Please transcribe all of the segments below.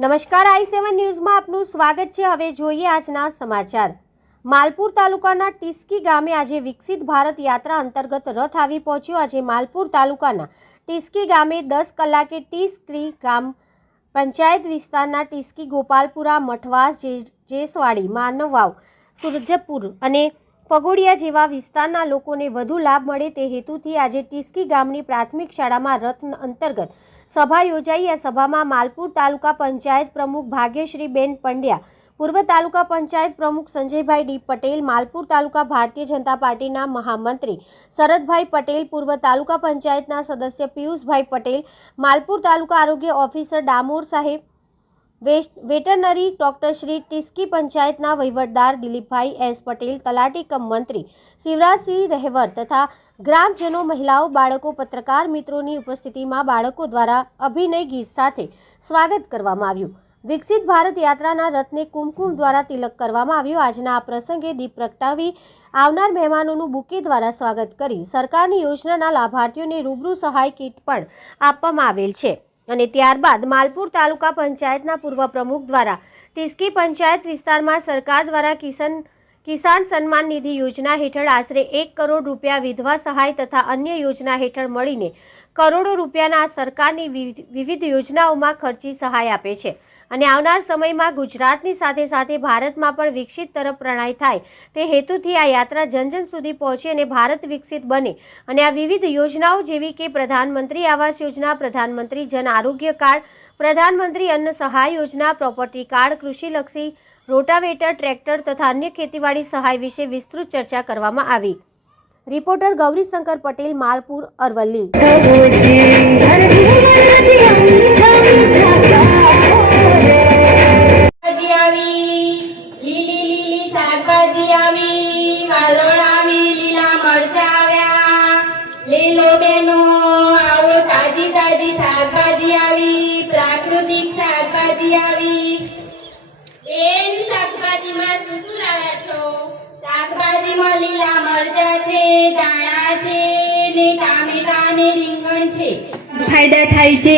નમસ્કાર, આઈ સેવન ન્યૂઝમાં આપનું સ્વાગત છે. હવે જોઈએ આજના સમાચાર. માલપુર તાલુકાના ટીસ્કી ગામે આજે વિકસિત ભારત યાત્રા અંતર્ગત રથ આવી પહોંચ્યો. આજે માલપુર તાલુકાના ટીસ્કી ગામે દસ કલાકે ટીસ્કી ગામ પંચાયત વિસ્તારના ટીસ્કી ગોપાલપુરા, મઠવાસ જેસવાડી, માનવાવ, સુરજપુર અને પગોડિયા જેવા વિસ્તારના લોકોને વધુ લાભ મળે તે હેતુથી આજે ટીસ્કી ગામની પ્રાથમિક શાળામાં રથ અંતર્ગત સભા યોજાઈ. આ સભામાં માલપુર તાલુકા પંચાયત પ્રમુખ ભાગ્યશ્રીબેન પંડ્યા, પૂર્વ તાલુકા પંચાયત પ્રમુખ સંજયભાઈ ડી પટેલ, માલપુર તાલુકા ભારતીય જનતા પાર્ટીના મહામંત્રી શરદભાઈ પટેલ, પૂર્વ તાલુકા પંચાયતના સદસ્ય પિયુષભાઈ પટેલ, માલપુર તાલુકા આરોગ્ય ઓફિસર ડામોર સાહેબ વેટરનરી ડોક્ટર શ્રી ટિસ્કી પંચાયતના વહીવટદાર દિલીપભાઈ એસ પટેલ, તલાટી કમ મંત્રી શિવરાજસિંહ રહેવર તથા ગ્રામજનો, મહિલાઓ, બાળકો, પત્રકાર મિત્રોની ઉપસ્થિતિમાં બાળકો દ્વારા અભિનય ગીત સાથે સ્વાગત કરવામાં આવ્યું. વિકસિત ભારત યાત્રાના રથને કુમકુમ દ્વારા તિલક કરવામાં આવ્યું. આજના આ પ્રસંગે દીપ પ્રગટાવી આવનાર મહેમાનોનું બુકે દ્વારા સ્વાગત કરી સરકારની યોજનાના લાભાર્થીઓને રૂબરૂ સહાય કીટ પણ આપવામાં આવેલ છે. અને ત્યારબાદ માલપુર તાલુકા પંચાયતના પૂર્વ પ્રમુખ દ્વારા ટીસ્કી પંચાયત વિસ્તારમાં સરકાર દ્વારા કિસાન કિસાન સન્માન નિધિ યોજના હેઠળ આશરે એક કરોડ રૂપિયા વિધવા સહાય તથા અન્ય યોજના હેઠળ મળીને કરોડો રૂપિયાના સરકારની વિવિધ- યોજનાઓમાં ખર્ચી સહાય આપે છે. અને આવનાર સમયમાં ગુજરાતની સાથે સાથે ભારતમાં પણ વિકસિત તરફ પ્રણાય થાય તે હેતુથી આ યાત્રા જન જન સુધી પહોંચે અને ભારત વિકસિત બને. અને આ વિવિધ યોજનાઓ જેવી કે પ્રધાનમંત્રી આવાસ યોજના, પ્રધાનમંત્રી જન આરોગ્ય કાર્ડ, પ્રધાનમંત્રી અન્ન સહાય યોજના, પ્રોપર્ટી કાર્ડ, કૃષિલક્ષી રોટાવેટર, ટ્રેક્ટર તથા અન્ય ખેતીવાડી સહાય વિશે વિસ્તૃત ચર્ચા કરવામાં આવી. રિપોર્ટર ગૌરીશંકર પટેલ, માલપુર, અરવલ્લી. ફાયદા થાય છે.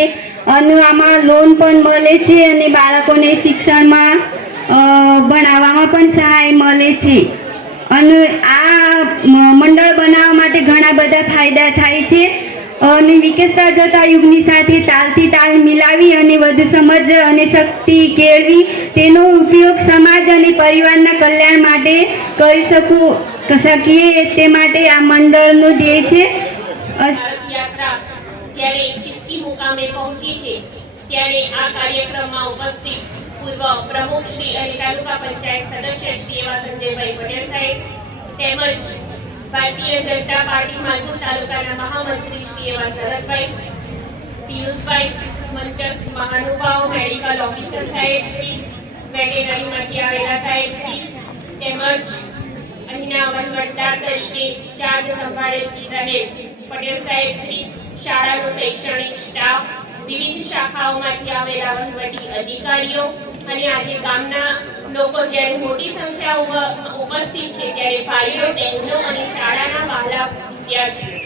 અને આમાં લોન પણ મળે છે અને બાળકોને શિક્ષણમાં ભણાવવામાં પણ સહાય મળે છે. અને આ મંડળ બનાવવા માટે ઘણા બધા ફાયદા થાય છે. અને વિકસતા જતા યુગની સાથે તાલથી તાલ મિલાવી અને વધુ સમજ અને શક્તિ કેળવી તેનો ઉપયોગ સમાજ અને પરિવારના કલ્યાણ માટે કરી શકું, શકીએ તે માટે આ મંડળનો ધ્યેય છે. જ્યારે કિસ્કી મુકામે પહોંચી છે. ત્યારે આ કાર્યક્રમમાં ઉપસ્થિત પૂર્વ પ્રમુખ શ્રી અને તાલુકા પંચાયત સદસ્ય શ્રી એવા સંજયભાઈ પટેલ સાહેબ, તેમજ ભારતીય જનતા પાર્ટી માલપુર તાલુકાના મહામંત્રી શ્રી એવા શરદભાઈ પિયુષભાઈ, મંચસ્થ મહાનુભાવો, મેડિકલ ઓફિસર સાહેબ શ્રી, વેટેનરીમાંથી આવેલા સાહેબ શ્રી, તેમજ અહીંના વહીવટદાર તરીકે ચાર્જ સંભાળેલી રહે પટેલ સાહેબ શ્રી શાળાનો શૈક્ષણિક સ્ટાફ, વિવિધ શાખાઓમાંથી આવેલા વહીવટી અધિકારીઓ અને આજે ગામના લોકો જ્યારે મોટી સંખ્યા ઉપસ્થિત છે ત્યારે ભાઈઓ, બહેનો અને શાળાના વહાલા વિદ્યાર્થીઓ.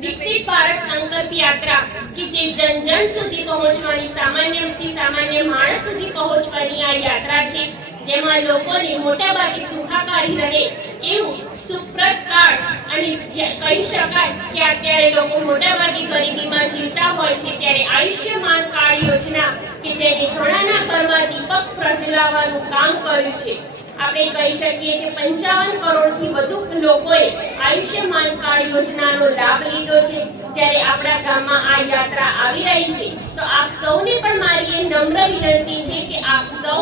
વિકસિત ભારત સંકલ્પ યાત્રા કે જે જન જન સુધી પહોંચવાની સામાન્યથી સામાન્ય માણસ સુધી પહોંચવાની આ યાત્રા છે જેમાં લોકોને મોટાભાગે સુખાકારી રહે એવું સુપ્રત કાળ અને કહી શકાય કે અત્યારે લોકો મોટાભાગે ગરીબીમાં જીવતા હોય છે, ત્યારે આયુષ્યમાન કાર્ડ યોજના કે જેને ઘણાના ઘરમાં દીપક પ્રજ્વલાવવાનું કામ કર્યું છે. આપણે કહી શકીએ કે પંચાવન કરોડથી વધુ લોકોએ આયુષ્યમાન કાર્ડ યોજનાનો લાભ લીધો છે. જ્યારે આપણા ગામમાં આ યાત્રા આવી રહી છે, તો આપ સૌને પણ મારી એ નમ્ર વિનંતી છે કે આપ સૌ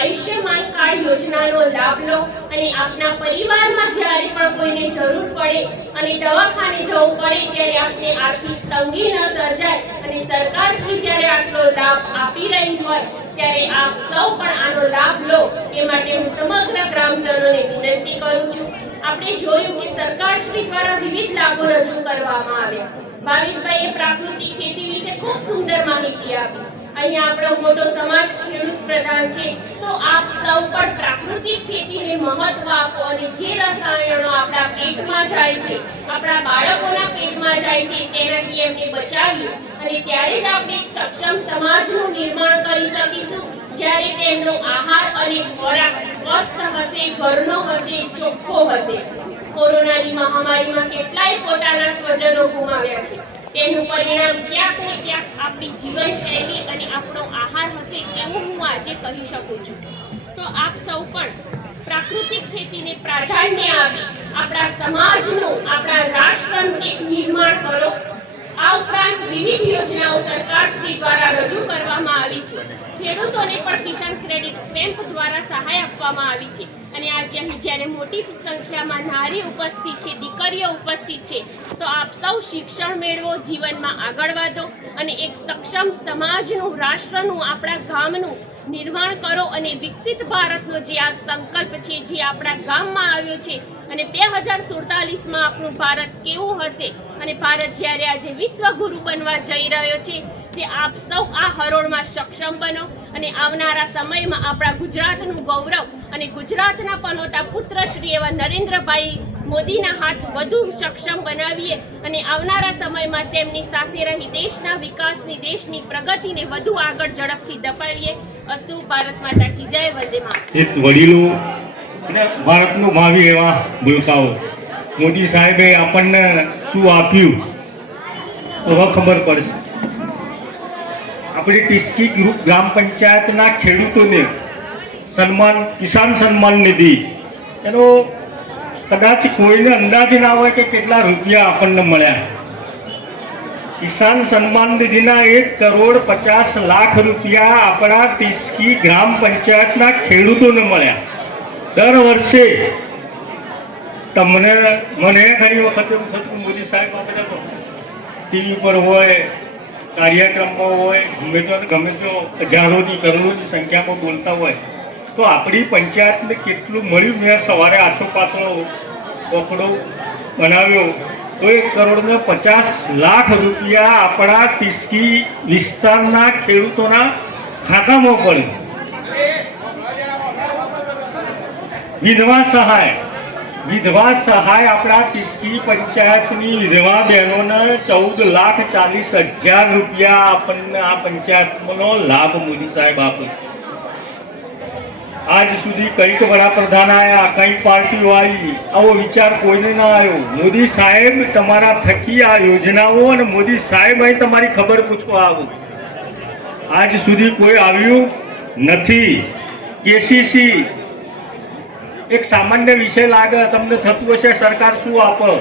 આયુષ્યમાન કાર્ડ યોજનાનો લાભ લો અને આપના પરિવારમાં જ્યારે પણ કોઈને જરૂર પડે અને દવાખાને જવું પડે ત્યારે આપને આર્થિક તંગી ન સર્જાય અને સરકાર શ્રી જ્યારે આટલો લાભ આપી રહી હોય ત્યારે આપ સૌ પણ આનો લાભ લો. એ માટે હું સમગ્ર ગ્રામજનોને વિનંતી કરું છું. આપણે જોયું કે સરકાર શ્રી દ્વારા વિવિધ લાભો રજૂ કરવામાં આવ્યા. ભાવેશભાઈએ પ્રાકૃતિક ખેતી વિશે ખૂબ સુંદર માહિતી આપી. અહીંયા આપણો મોટો સમાજ ખેડૂત પ્રધાન છે તો આપ સૌ પણ પ્રાકૃતિક ખેતીને મહત્વ આપો અને જે રસાયણો આપણા પેટમાં જાય છે, આપણા બાળકોના પેટમાં જાય છે, તેનાથી એમને બચાવી અને ત્યારે જ આપણે સક્ષમ સમાજનું નિર્માણ કરી શકીશું. જ્યારે તેમનો આહાર અને ખોરાક સ્વસ્થ હશે, ઘરનો હશે, ચોખ્ખો હશે. કોરોનાની મહામારીમાં કેટલાય પોતાના સ્વજનો ગુમાવ્યા છે. તેનું પરિણામ ક્યાંક ને ક્યાંક આપણી જીવનશૈલી અને આપણો આહાર હશે તેવું હું આજે કહી શકું છું. તો આપ સૌ પણ પ્રાકૃતિક ખેતીને પ્રાધાન્ય આપી આપણા સમાજનું, આપણા રાષ્ટ્રનું એક નિર્માણ કરો. આ ઉપરાંત વિવિધ યોજનાઓ સરકાર શ્રી દ્વારા રજૂ કરવામાં આવી છે. ખેડૂતોને પણ કિસાન ક્રેડિટ બેંક દ્વારા સહાય આપવામાં આવી છે. અને આજે અહીં જ્યારે મોટી સંખ્યામાં નારી ઉપસ્થિત છે, દીકરીઓ ઉપસ્થિત છે, તો આપ સૌ શિક્ષણ મેળવો, જીવનમાં આગળ વધો અને એક સક્ષમ સમાજનું, રાષ્ટ્રનું, આપણા ગામનું નિર્માણ કરો અને વિકસિત ભારતનો જે આ સંકલ્પ છે, જે આપણા ગામમાં આવ્યો છે અને બે હજાર સુડતાલીસમાં આપણું ભારત કેવું હશે અને ભારત જ્યારે આજે વિશ્વગુરુ બનવા જઈ રહ્યો છે, તે આપ સૌ આ હરોળમાં સક્ષમ બનો અને આવનારા સમયમાં આપણા ગુજરાતનું ગૌરવ અને ગુજરાતના પનોતા પુત્ર શ્રી એવા નરેન્દ્રભાઈ મોદીના હાથ વધુ સક્ષમ બનાવીએ આવનારા સમયમાં તેમની સાથે રહી દેશના વિકાસની, દેશની પ્રગતિને વધુ આગળ ઝડપથી દપાવીએ અસ્તુ, ભારત માતા કી જય, વંદે માતરમ. વડીલો અને ભારતનું ભાવિ એવા ભૂલકાઓ મોદી સાહેબે આપણને શું આપ્યું? હવે ખબર પડશે. આપણે ટીસ્કી ગ્રુપ ગ્રામ પંચાયતના ખેડૂતોને સન્માન, કિસાન સન્માન નિધિ. એનો કદાચ કોઈને અંદાજ ના હોય કે કેટલા રૂપિયા આપણને મળ્યા. કિસાન સન્માન નિધિના એક કરોડ પચાસ લાખ રૂપિયા આપણા ટીસ્કી ગ્રામ પંચાયતના ખેડૂતોને મળ્યા. દર વર્ષે તમને મને ઘણી વખત એવું થતું, મોદી સાહેબ આપણે તો ટીવી પર હોય, કાર્યક્રમમાં હોય, ગમે તો ગમે તો હજારોની કરોડોની સંખ્યામાં બોલતા હોય. તો આપણી પંચાયતને કેટલું મળ્યું? મેં સવારે આછો પાતળો કોકડો બનાવ્યો. તો એક કરોડને પચાસ લાખ રૂપિયા આપણા ટીસ્કી વિસ્તારના ખેડૂતોના ખાતામાં પડ્યું. વિધવા સહાય. વિધવા સહાય આપણા ટીસ્કી પંચાયતની વિધવા બહેનોને ચૌદ લાખ ચાલીસ હજાર રૂપિયા આપણને આ પંચાયતનો લાભ મોદી સાહેબ આપે આજ સુધી કંઈક વડાપ્રધાન આવ્યા કંઈક પાર્ટીઓ આવી. આવો વિચાર કોઈને ના આવ્યો. મોદી સાહેબ, તમારા થકી આ યોજનાઓ અને મોદી સાહેબ અહીં તમારી ખબર પૂછવા આવું. આજ સુધી કોઈ આવ્યું નથી. કેસીસી, એક સામાન્ય વિષય લાગે, તમને થતું હશે, સરકાર શું આપે?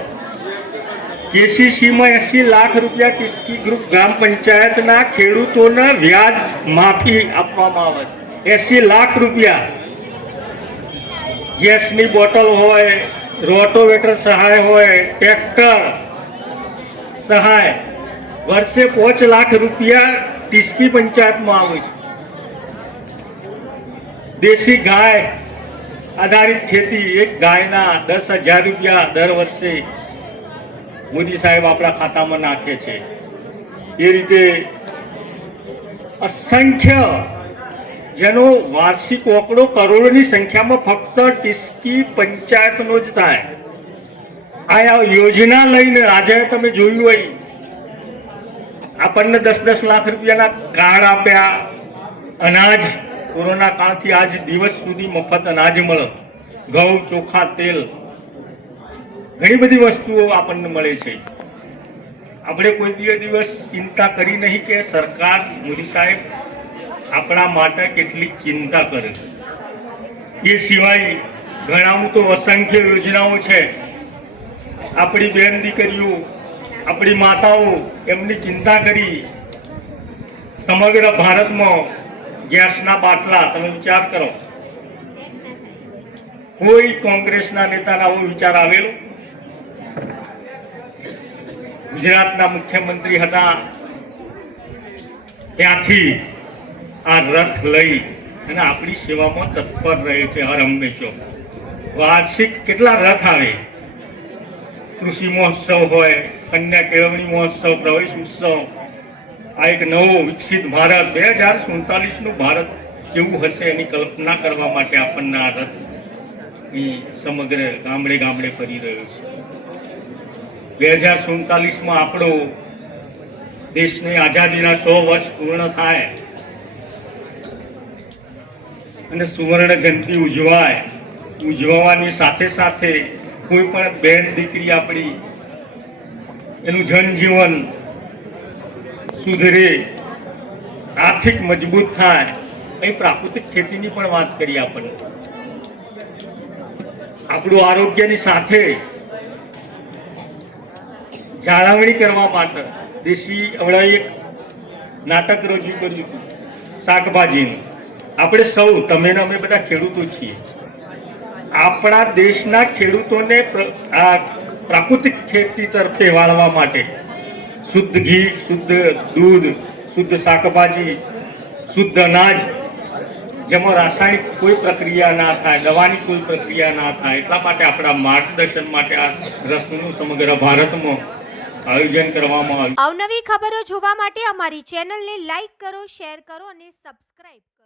કેસીસીમાં એસી લાખ રૂપિયા કિસ્કી ગ્રુપ ગ્રામ પંચાયતના ખેડૂતોના વ્યાજ માફી આપવામાં આવે. એસી લાખ રૂપિયા. ગેસની બોટલ હોય, રોટોવેટર સહાય હોય, ટ્રેક્ટર સહાય. વર્ષે પાંચ લાખ રૂપિયા ટીસ્કી પંચાયતમાં આવે છે. દેશી ગાય આધારિત ખેતી, એક ગાયના દસ હજાર રૂપિયા દર વર્ષે મોદી સાહેબ આપણા ખાતામાં નાખે છે. એ રીતે અસંખ્ય જેનો વાર્ષિક ઓકડો કરોડોની સંખ્યામાં ફક્ત ટીસકી પંચાયતનો જ થાય. આ યોજના લઈને આજે તમે જોયું હોય. આપણને દસ દસ લાખ રૂપિયાના કાર્ડ આપ્યા. અનાજ કોરોના કાળથી આજ દિવસ સુધી મફત અનાજ મળે. ઘઉં, ચોખા, તેલ. ઘણી બધી વસ્તુઓ આપણને મળે છે. આપણે કોઈ દિવસ ચિંતા કરી નહીં કે સરકાર મોદી સાહેબ આપણા માટે કેટલી ચિંતા કરે. એ સિવાય ઘણા તો અસંખ્ય યોજનાઓ છે. આપણી બેન દીકરીઓ, આપણી માતાઓ એમની ચિંતા કરી. સમગ્ર ભારતમાં ગેસના બાટલા, તમે વિચાર કરો. કોઈ કોંગ્રેસના નેતાના આવો વિચાર આવેલો? ગુજરાતના મુખ્યમંત્રી હતા. ત્યાંથી આ રથ લઈ અને આપણી સેવામાં તત્પર રહે છે હર હંમેશો વાર્ષિક કેટલા રથ આવે? કૃષિ મહોત્સવ હોય, કન્યા કેળવણી મહોત્સવ, પ્રવેશ ઉત્સવ. આ એક નવો વિકસિત ભારત. બે હજાર સુડતાલીસનું ભારત કેવું હશે એની કલ્પના કરવા માટે આપણને આ રથ સમગ્ર ગામડે ગામડે ફરી રહ્યો છે. બે હજાર સુડતાલીસમાં આપણો દેશની આઝાદીના સો વર્ષ પૂર્ણ થાય. અને સુવર્ણ જયંતિ ઉજવાય. ઉજવવાની સાથે સાથે કોઈ પણ બેન દીકરી આપણી એનું જનજીવન સુધરે, આર્થિક મજબૂત થાય અહીં પ્રાકૃતિક ખેતીની પણ વાત કરી આપણને. આપણું આરોગ્યની સાથે જાળવણી કરવા માટે દેશી હમણાં નાટક રજૂ કર્યું શાકભાજીનું. આપણે સૌ, તમે અમે બધા ખેડૂતો છીએ. આપણા દેશના ખેડૂતોને આ પ્રાકૃતિક ખેતી તરફે વાળવા માટે શુદ્ધ ઘી, શુદ્ધ દૂધ, શુદ્ધ શાકભાજી, શુદ્ધ અનાજ, જેમાં રાસાયણિક કોઈ પ્રક્રિયા ના થાય, દવાની કોઈ પ્રક્રિયા ના થાય, એટલા માટે આપણા માર્ગદર્શન માટે આ રસનું સમગ્ર ભારતમાં આયોજન કરવામાં આવ્યું. અવનવી ખબરો જોવા માટે અમારી ચેનલને લાઈક કરો, શેર કરો અને સબસ્ક્રાઇબ કરો.